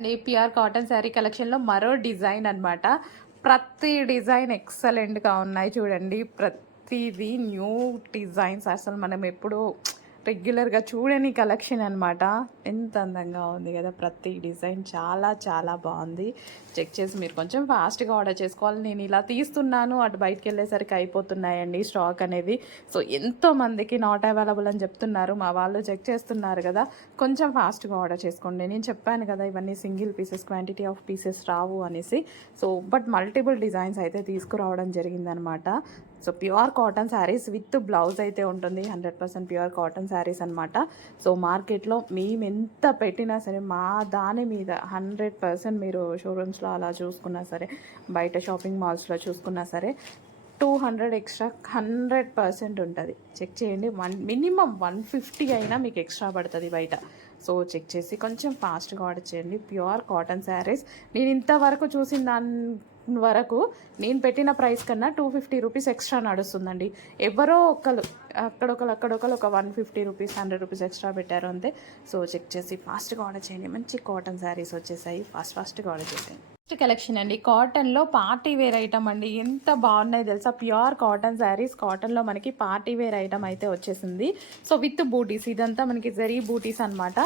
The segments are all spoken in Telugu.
ఏపీఆర్ కాటన్ శారీ కలెక్షన్‌లో మరో డిజైన్ అన్నమాట. ప్రతి డిజైన్ ఎక్సలెంట్‌గా ఉన్నాయి చూడండి. ప్రతిది న్యూ డిజైన్స్ అసలు మనం ఎప్పుడూ రెగ్యులర్‌గా చూడని కలెక్షన్ అన్నమాట. ఎంత అందంగా ఉంది కదా! ప్రతి డిజైన్ చాలా చాలా బాగుంది. చెక్ చేసి మీరు కొంచెం ఫాస్ట్‌గా ఆర్డర్ చేసుకోవాలి. నేను ఇలా తీస్తున్నాను, అటు బయటికెళ్ళేసరికి అయిపోతున్నాయండి స్టాక్ అనేది. సో, ఎంతోమందికి నాట్ అవైలబుల్ అని చెప్తున్నారు. మా వాళ్ళు చెక్ చేస్తున్నారు కదా! కొంచెం ఫాస్ట్‌గా ఆర్డర్ చేసుకోండి. నేను చెప్పాను కదా! ఇవన్నీ single pieces, quantity of pieces రావు అనేసి. సో, బట్ మల్టిపుల్ డిజైన్స్ అయితే తీసుకురావడం జరిగిందనమాట. So, pure cotton saris with blouse అయితే ఉంటుంది. 100% ప్యూర్ కాటన్ శారీస్ అనమాట. సో, మార్కెట్లో మేము ఎంత పెట్టినా సరే మా దాని మీద 100% మీరు షోరూమ్స్లో అలా చూసుకున్నా సరే, బయట షాపింగ్ మాల్స్లో చూసుకున్నా సరే 200 ఎక్స్ట్రా 100% ఉంటుంది. చెక్ చేయండి. మినిమం 150 అయినా మీకు ఎక్స్ట్రా పడుతుంది బయట. సో, చెక్ చేసి కొంచెం ఫాస్ట్గా ఆర్డర్ చేయండి. ప్యూర్ కాటన్ శారీస్ నేను ఇంతవరకు చూసిన దాని వరకు నేను పెట్టిన ప్రైస్ కన్నా 250 రూపీస్ ఎక్స్ట్రా నడుస్తుందండి. ఎవరో ఒకరు అక్కడొకరు ఒక 150 రూపీస్ 100 రూపీస్ ఎక్స్ట్రా పెట్టారు అంతే. సో, చెక్ చేసి ఫాస్ట్గా ఆర్డర్ చేయండి. మంచి కాటన్ శారీస్ వచ్చేసాయి. ఫాస్ట్గా ఆర్డర్ చేయండి. నెక్స్ట్ కలెక్షన్ అండి, కాటన్లో పార్టీ వేర్ ఐటమ్ అండి. ఎంత బాగున్నాయి తెలుసా! ప్యూర్ కాటన్ శారీస్, కాటన్లో మనకి పార్టీ వేర్ ఐటమ్ అయితే వచ్చేసింది. సో, విత్ బూటీస్, ఇదంతా మనకి జరీ బూటీస్ అనమాట.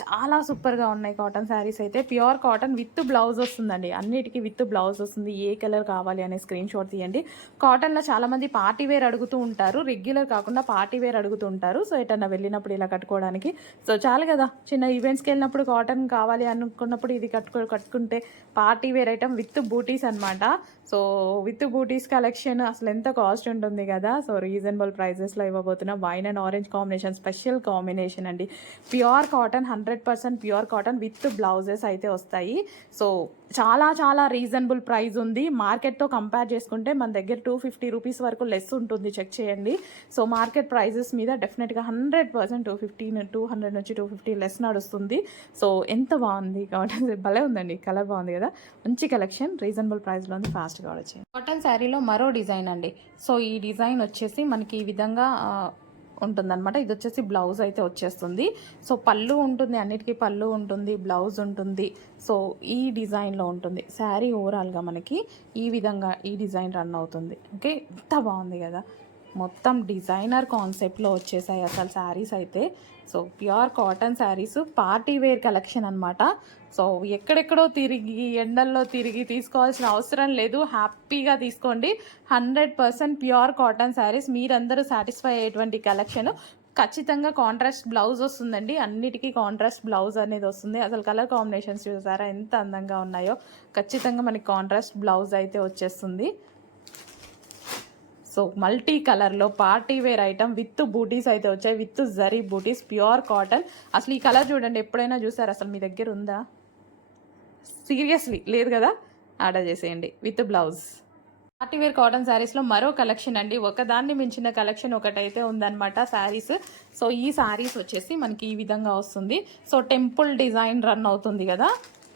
చాలా సూపర్గా ఉన్నాయి కాటన్ శారీస్ అయితే. ప్యూర్ కాటన్ విత్ బ్లౌజ్ వస్తుందండి. అన్నిటికీ విత్ బ్లౌజ్ వస్తుంది. ఏ కలర్ కావాలి అనే స్క్రీన్ షాట్ తీయండి. కాటన్లో చాలామంది పార్టీ వేర్ అడుగుతూ ఉంటారు, రెగ్యులర్ కాకుండా పార్టీ వేర్ అడుగుతూ ఉంటారు. సో, ఎటన్నా వెళ్ళినప్పుడు ఇలా కట్టుకోవడానికి సో చాలు కదా. చిన్న ఈవెంట్స్కి వెళ్ళినప్పుడు కాటన్ కావాలి అనుకున్నప్పుడు ఇది కట్టుకుంటే పార్టీ వేర్ ఐటమ్ విత్ బూటీస్ అనమాట. సో, విత్ బూటీస్ కలెక్షన్ అసలు ఎంత కాస్ట్ ఉంటుంది కదా. సో, రీజనబుల్ ప్రైజెస్లో ఇవ్వబోతున్నా. Wine and orange combination, special combination అండి. Pure cotton 100% pure cotton with blouses అయితే వస్తాయి. సో, చాలా చాలా రీజనబుల్ ప్రైస్ ఉంది. మార్కెట్తో కంపేర్ చేసుకుంటే మన దగ్గర 250 రూపీస్ వరకు లెస్ ఉంటుంది. చెక్ చేయండి. సో, మార్కెట్ ప్రైజెస్ మీద డెఫినెట్గా 100% 200 నుంచి 250 లెస్ నడుస్తుంది. సో, ఎంత బాగుంది కాటన్, భలే ఉందండి. కలర్ బాగుంది కదా. మంచి కలెక్షన్, రీజనబుల్ ప్రైస్లో ఉంది. ఫాస్ట్గా వచ్చాయి. కాటన్ శారీలో మరో డిజైన్ అండి. సో, ఈ డిజైన్ వచ్చేసి మనకి ఈ విధంగా ఉంటుందన్నమాట. ఇది వచ్చేసి బ్లౌజ్ అయితే వచ్చేస్తుంది. సో, పళ్ళు ఉంటుంది, అన్నిటికీ పళ్ళు ఉంటుంది, బ్లౌజ్ ఉంటుంది. సో, ఈ డిజైన్లో ఉంటుంది. శారీ ఓవరాల్గా మనకి ఈ విధంగా ఈ డిజైన్ రన్ అవుతుంది. ఓకే, ఎంత బాగుంది కదా. మొత్తం డిజైనర్ కాన్సెప్ట్లో వచ్చేసాయి అసలు శారీస్ అయితే. So, pure cotton saris party wear collection అనమాట. సో, ఎక్కడెక్కడో తిరిగి ఎండల్లో తిరిగి తీసుకోవాల్సిన అవసరం లేదు. హ్యాపీగా తీసుకోండి. 100% ప్యూర్ కాటన్ శారీస్. మీరందరూ సాటిస్ఫై అయ్యేటువంటి కలెక్షన్. ఖచ్చితంగా కాంట్రాస్ట్ బ్లౌజ్ వస్తుందండి. అన్నిటికీ కాంట్రాస్ట్ బ్లౌజ్ అనేది వస్తుంది. అసలు కలర్ కాంబినేషన్స్ చూసారా ఎంత అందంగా ఉన్నాయో. ఖచ్చితంగా మనకి కాంట్రాస్ట్ బ్లౌజ్ అయితే వచ్చేస్తుంది. సో, మల్టీ కలర్లో పార్టీ వేర్ ఐటమ్ విత్ బూటీస్ అయితే వచ్చాయి. విత్ జరీ బూటీస్, ప్యూర్ కాటన్. అసలు ఈ కలర్ చూడండి, ఎప్పుడైనా చూసారు? అసలు మీ దగ్గర ఉందా? సీరియస్లీ లేదు కదా. ఆర్డర్ చేసేయండి with blouse. Party wear cotton శారీస్లో మరో కలెక్షన్ అండి. ఒకదాన్ని మించిన కలెక్షన్ ఒకటైతే ఉందన్నమాట శారీస్. సో, ఈ శారీస్ వచ్చేసి మనకి ఈ విధంగా వస్తుంది. సో, టెంపుల్ డిజైన్ రన్ అవుతుంది కదా,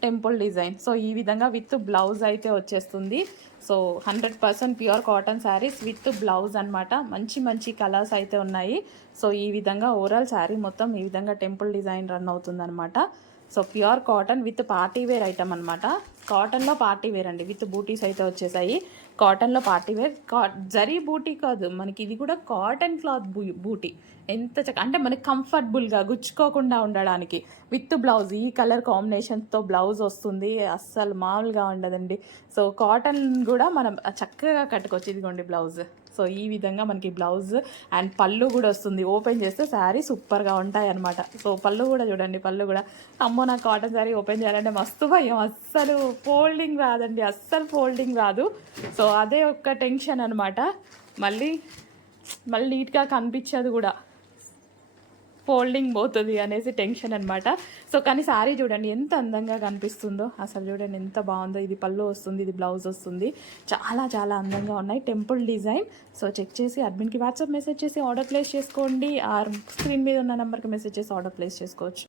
టెంపుల్ డిజైన్. సో, ఈ విధంగా విత్ బ్లౌజ్ అయితే వచ్చేస్తుంది. So, 100% pure cotton saris with blouse అనమాట. మంచి మంచి కలర్స్ అయితే ఉన్నాయి. సో, ఈ విధంగా ఓవరాల్ శారీ మొత్తం ఈ విధంగా టెంపుల్ డిజైన్ రన్ అవుతుందన్నమాట. So, pure cotton with party wear item అనమాట. కాటన్లో పార్టీ వేర్ అండి, విత్ బూటీస్ అయితే వచ్చేసాయి. కాటన్లో పార్టీ వేర్, జరీ బూటీ కాదు మనకి, ఇది కూడా కాటన్ క్లాత్ బూటీ. ఎంత అంటే మనకి కంఫర్టబుల్గా గుచ్చుకోకుండా ఉండడానికి విత్ బ్లౌజ్. ఈ కలర్ కాంబినేషన్తో బ్లౌజ్ వస్తుంది. అస్సలు మామూలుగా ఉండదండి. సో, కాటన్ కూడా మనం చక్కగా కట్టుకోవచ్చు. ఇదిగోండి బ్లౌజ్. సో, ఈ విధంగా మనకి బ్లౌజ్ అండ్ పళ్ళు కూడా వస్తుంది. ఓపెన్ చేస్తే శారీ సూపర్గా ఉంటాయి అనమాట. సో, పళ్ళు కూడా చూడండి, పళ్ళు కూడా అమ్మో నాకు కాటన్ శారీ ఓపెన్ చేయాలంటే మస్తు భయం. అస్సలు ఫోల్డింగ్ రాదండి, అస్సలు ఫోల్డింగ్ రాదు. సో, అదే ఒక్క టెన్షన్ అనమాట. మళ్ళీ నీట్గా కనిపించదు కూడా, ఫోల్డింగ్ పోతుంది అనేసి టెన్షన్ అనమాట. సో, కానీ శారీ చూడండి ఎంత అందంగా కనిపిస్తుందో. అసలు చూడండి ఎంత బాగుందో. ఇది పళ్ళు వస్తుంది, ఇది బ్లౌజ్ వస్తుంది. చాలా చాలా అందంగా ఉన్నాయి. Temple design. సో, చెక్ చేసి అడ్మిన్కి వాట్సాప్ మెసేజ్ చేసి ఆర్డర్ ప్లేస్ చేసుకోండి. ఆర్ స్క్రీన్ మీద ఉన్న నెంబర్కి మెసేజ్ చేసి ఆర్డర్ ప్లేస్ చేసుకోవచ్చు.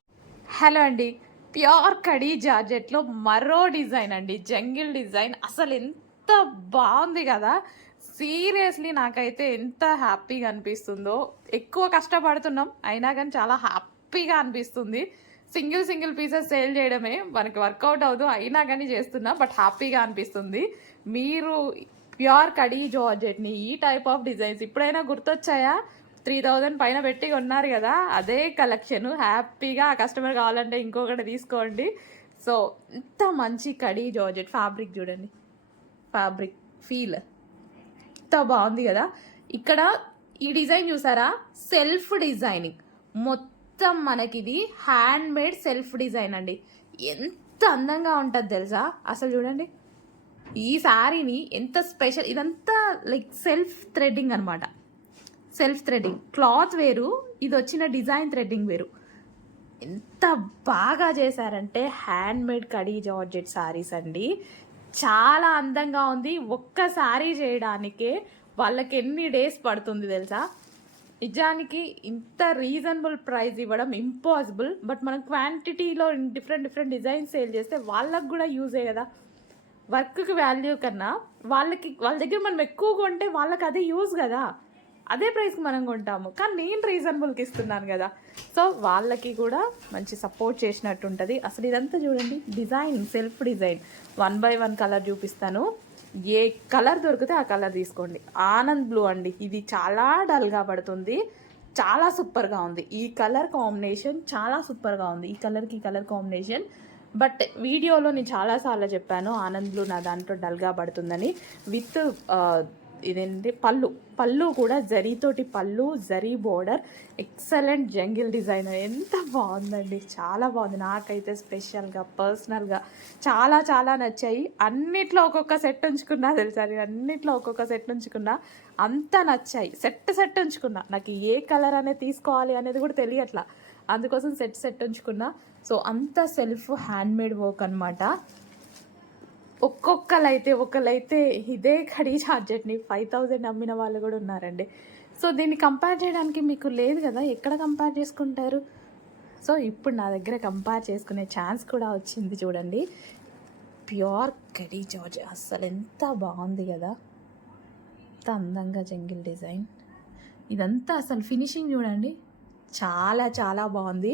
హలో అండి, ప్యూర్ కడీ జార్జెట్లో మరో డిజైన్ అండి, జంగిల్ డిజైన్. అసలు ఎంత బాగుంది కదా. సీరియస్లీ నాకైతే ఎంత హ్యాపీగా అనిపిస్తుందో. ఎక్కువ కష్టపడుతున్నాం అయినా కానీ చాలా హ్యాపీగా అనిపిస్తుంది. సింగిల్ పీసెస్ సేల్ చేయడమే మనకి వర్కౌట్ అవ్వదు, అయినా కానీ చేస్తున్నా, బట్ హ్యాపీగా అనిపిస్తుంది. మీరు ప్యూర్ కడీ జార్జెట్ని ఈ టైప్ ఆఫ్ డిజైన్స్ ఎప్పుడైనా గుర్తొచ్చాయా? 3000 పైన పెట్టి ఉన్నారు కదా, అదే కలెక్షన్. హ్యాపీగా ఆ కస్టమర్ కావాలంటే ఇంకొకటి తీసుకోండి. సో ఇంత మంచి కడీ జార్జెట్ ఫ్యాబ్రిక్ చూడండి, ఫ్యాబ్రిక్ ఫీల్ ఎంత బాగుంది కదా. ఇక్కడ ఈ డిజైన్ చూసారా, సెల్ఫ్ డిజైనింగ్ మొత్తం మనకి ఇది హ్యాండ్ మేడ్ సెల్ఫ్ డిజైన్ అండి. ఎంత అందంగా ఉంటుంది తెలుసా అసలు. చూడండి ఈ శారీని ఎంత స్పెషల్, ఇదంతా లైక్ సెల్ఫ్ థ్రెడ్డింగ్ అనమాట. సెల్ఫ్ థ్రెడ్డింగ్ క్లాత్ వేరు, ఇది వచ్చిన డిజైన్ థ్రెడ్డింగ్ వేరు. ఎంత బాగా చేశారంటే hand made khadi georgette saris అండి. చాలా అందంగా ఉంది. ఒక్క శారీ చేయడానికే వాళ్ళకి ఎన్ని డేస్ పడుతుంది తెలుసా. నిజానికి ఇంత రీజనబుల్ ప్రైస్ ఇవ్వడం ఇంపాసిబుల్, బట్ మనం క్వాంటిటీలో డిఫరెంట్ డిజైన్స్ సేల్ చేస్తే వాళ్ళకు కూడా యూజే కదా. వర్క్కి వాల్యూ కన్నా వాళ్ళ దగ్గర మనం ఎక్కువ కొంటే వాళ్ళకి అదే యూజ్ కదా, అదే ప్రైస్కి మనం కొంటాము. కానీ నేను రీజనబుల్కి ఇస్తున్నాను కదా, సో వాళ్ళకి కూడా మంచి సపోర్ట్ చేసినట్టు ఉంటుంది. అసలు ఇదంతా చూడండి design, self design. 1 by 1 colour చూపిస్తాను, ఏ కలర్ దొరికితే ఆ కలర్ తీసుకోండి. ఆనంద్ బ్లూ అండి, ఇది చాలా డల్గా పడుతుంది, చాలా సూపర్గా ఉంది. ఈ కలర్ కాంబినేషన్ చాలా సూపర్గా ఉంది, ఈ కలర్కి కలర్ కాంబినేషన్. బట్ వీడియోలో నేను చాలాసార్లు చెప్పాను ఆనంద్ బ్లూ నా దాంట్లో డల్గా పడుతుందని. విత్ ఇదేంటి పళ్ళు కూడా జరీతోటి పళ్ళు, zari border, excellent jungle design. ఎంత బాగుందండి, చాలా బాగుంది. నాకైతే స్పెషల్గా పర్సనల్గా చాలా నచ్చాయి. అన్నిట్లో ఒక్కొక్క సెట్ ఉంచుకున్నా తెలుసా, నేను అన్నిట్లో ఒక్కొక్క సెట్ ఉంచుకున్నా, అంత నచ్చాయి. సెట్ ఉంచుకున్నా, నాకు ఏ కలర్ అనేది తీసుకోవాలి అనేది కూడా తెలియట్లా, అందుకోసం సెట్ ఉంచుకున్నా. సో అంత సెల్ఫ్ హ్యాండ్మేడ్ వర్క్ అనమాట. ఒకళ్ళైతే ఇదే కడీ జార్జెట్ని 5000 అమ్మిన వాళ్ళు కూడా ఉన్నారండి. సో దీన్ని కంపేర్ చేయడానికి మీకు లేదు కదా, ఎక్కడ కంపేర్ చేసుకుంటారు. సో ఇప్పుడు నా దగ్గర కంపేర్ చేసుకునే ఛాన్స్ కూడా వచ్చింది. చూడండి ప్యూర్ కడీ జార్జెట్, అస్సలు ఎంత బాగుంది కదా, ఎంత అందంగా జంగిల్ డిజైన్. ఇదంతా అసలు ఫినిషింగ్ చూడండి, చాలా బాగుంది.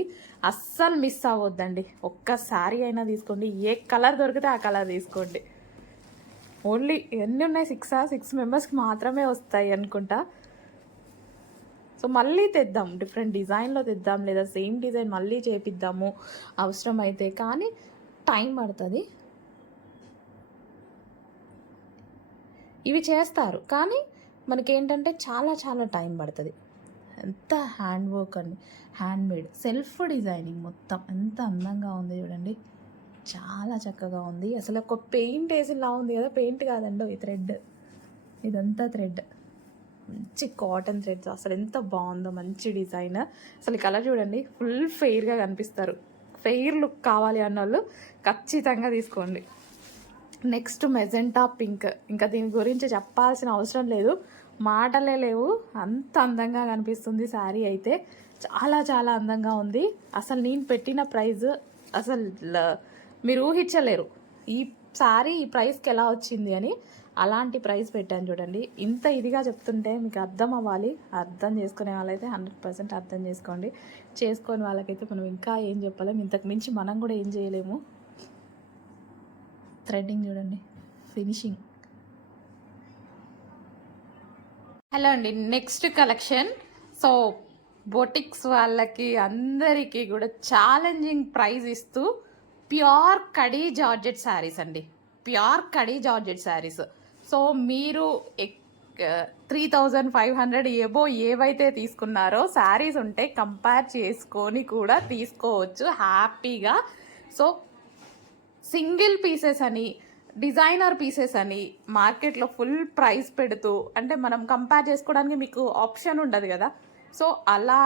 అస్సలు మిస్ అవ్వద్దండి, ఒక్కసారి అయినా తీసుకోండి. ఏ కలర్ దొరికితే ఆ కలర్ తీసుకోండి. ఓన్లీ ఎన్ని ఉన్నాయి, 6 మెంబర్స్కి మాత్రమే వస్తాయి అనుకుంటా. సో మళ్ళీ తెద్దాం, డిఫరెంట్ డిజైన్లో తెద్దాం, లేదా సేమ్ డిజైన్ మళ్ళీ చేపిద్దాము అవసరం అయితే. కానీ టైం పడుతుంది. ఇవి చేస్తారు కానీ మనకేంటంటే చాలా టైం పడుతుంది. ఎంత హ్యాండ్ వర్క్ అండి, హ్యాండ్ మేడ్ సెల్ఫ్ డిజైనింగ్ మొత్తం ఎంత అందంగా ఉంది చూడండి, చాలా చక్కగా ఉంది. అసలు ఒక పెయింట్ వేసిలా ఉంది కదా, పెయింట్ కాదండి ఈ థ్రెడ్, ఇదంతా థ్రెడ్, మంచి కాటన్ థ్రెడ్స్. అసలు ఎంత బాగుందో, మంచి డిజైన్. అసలు ఈ కలర్ చూడండి, ఫుల్ ఫెయిర్గా కనిపిస్తారు. ఫెయిర్ లుక్ కావాలి అన్న వాళ్ళు ఖచ్చితంగా తీసుకోండి. నెక్స్ట్ మెజెంటా పింక్, ఇంకా దీని గురించి చెప్పాల్సిన అవసరం లేదు, మాటలే లేవు, అంత అందంగా కనిపిస్తుంది శారీ అయితే. చాలా అందంగా ఉంది. అసలు నేను పెట్టిన ప్రైస్ అసలు మీరు ఊహించలేరు, ఈ శారీ ఈ ప్రైస్కి ఎలా వచ్చింది అని. అలాంటి ప్రైస్ పెట్టాను చూడండి. ఇంత ఇదిగా చెప్తుంటే మీకు అర్థం అవ్వాలి, అర్థం చేసుకునే వాళ్ళైతే 100% అర్థం చేసుకోండి. చేసుకొని వాళ్ళకైతే మనం ఇంకా ఏం చెప్పలేము, ఇంతకు మించి మనం కూడా ఏం చేయలేము. థ్రెడ్డింగ్ చూడండి, ఫినిషింగ్. హలో అండి, నెక్స్ట్ కలెక్షన్. సో బొటిక్స్ వాళ్ళకి అందరికీ కూడా ఛాలెంజింగ్ ప్రైస్ ఇస్తూ ప్యూర్ కడీ జార్జెట్ శారీస్ అండి, pure khadi georgette saris. So మీరు 3500 ఏబో ఏవైతే తీసుకున్నారో శారీస్ ఉంటే కంపేర్ చేసుకొని కూడా తీసుకోవచ్చు హ్యాపీగా. సో సింగిల్ పీసెస్ అని, డిజైనర్ పీసెస్ అని మార్కెట్లో ఫుల్ ప్రైస్ పెడుతూ, అంటే మనం కంపేర్ చేసుకోవడానికి మీకు ఆప్షన్ ఉండదు కదా, సో అలా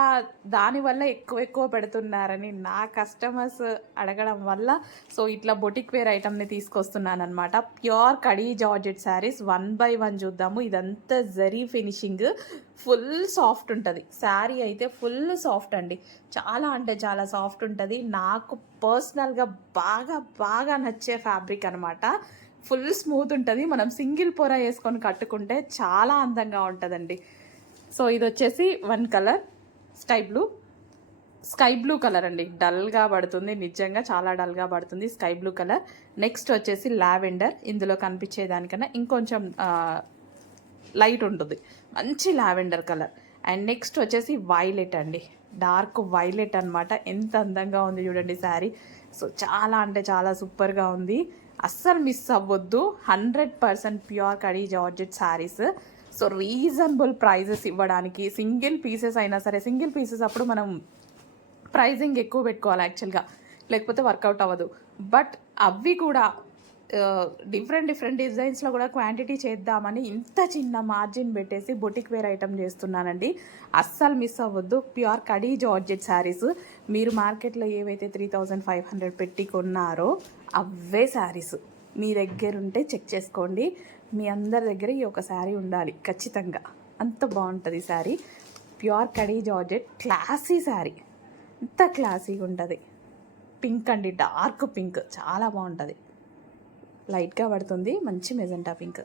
దానివల్ల ఎక్కువ పెడుతున్నారని నా కస్టమర్స్ అడగడం వల్ల సో ఇట్లా బొటిక్ వేర్ ఐటమ్ని తీసుకొస్తున్నాను అనమాట. Pure khadi georgette saris 1 by 1 చూద్దాము. ఇదంతా జరీ ఫినిషింగ్, ఫుల్ సాఫ్ట్ ఉంటుంది శారీ అయితే, ఫుల్ సాఫ్ట్ అండి, చాలా అంటే చాలా సాఫ్ట్ ఉంటుంది. నాకు పర్సనల్గా బాగా నచ్చే ఫ్యాబ్రిక్ అనమాట. ఫుల్ స్మూత్ ఉంటుంది, మనం సింగిల్ పొర వేసుకొని కట్టుకుంటే చాలా అందంగా ఉంటుందండి. సో ఇది వచ్చేసి 1 colour sky blue, sky blue colour అండి, డల్గా పడుతుంది, నిజంగా చాలా డల్గా పడుతుంది స్కై బ్లూ కలర్. నెక్స్ట్ వచ్చేసి లావెండర్, ఇందులో కనిపించేదానికన్నా ఇంకొంచెం లైట్ ఉంటుంది, మంచి లావెండర్ కలర్. అండ్ నెక్స్ట్ వచ్చేసి వైలెట్ అండి, డార్క్ వైలెట్ అనమాట. ఎంత అందంగా ఉంది చూడండి శారీ. సో చాలా అంటే చాలా సూపర్గా ఉంది, అస్సలు మిస్ అవ్వద్దు. 100% pure khadi georgette saris. So reasonable prices ఇవ్వడానికి, సింగిల్ పీసెస్ అయినా సరే, సింగిల్ పీసెస్ అప్పుడు మనం ప్రైజింగ్ ఎక్కువ పెట్టుకోవాలి యాక్చువల్గా, లేకపోతే వర్కౌట్ అవ్వదు. బట్ అవి కూడా డిఫరెంట్ డిజైన్స్లో కూడా క్వాంటిటీ చేద్దామని ఇంత చిన్న మార్జిన్ పెట్టేసి బొటిక్ వేర్ ఐటమ్ చేస్తున్నానండి. అస్సలు మిస్ అవ్వద్దు. Pure khadi georgette saris. మీరు మార్కెట్లో ఏవైతే 3500 పెట్టి కొన్నారో అవే శారీస్ మీ దగ్గర ఉంటే చెక్ చేసుకోండి. మీ అందరి దగ్గర ఈ ఒక శారీ ఉండాలి ఖచ్చితంగా, అంత బాగుంటుంది sari. Pure khadi georgette classy sari, అంత క్లాసీగా ఉంటుంది. పింక్ అండి, డార్క్ పింక్, చాలా బాగుంటుంది, లైట్గా పడుతుంది, మంచి మెజెంటా పింక్.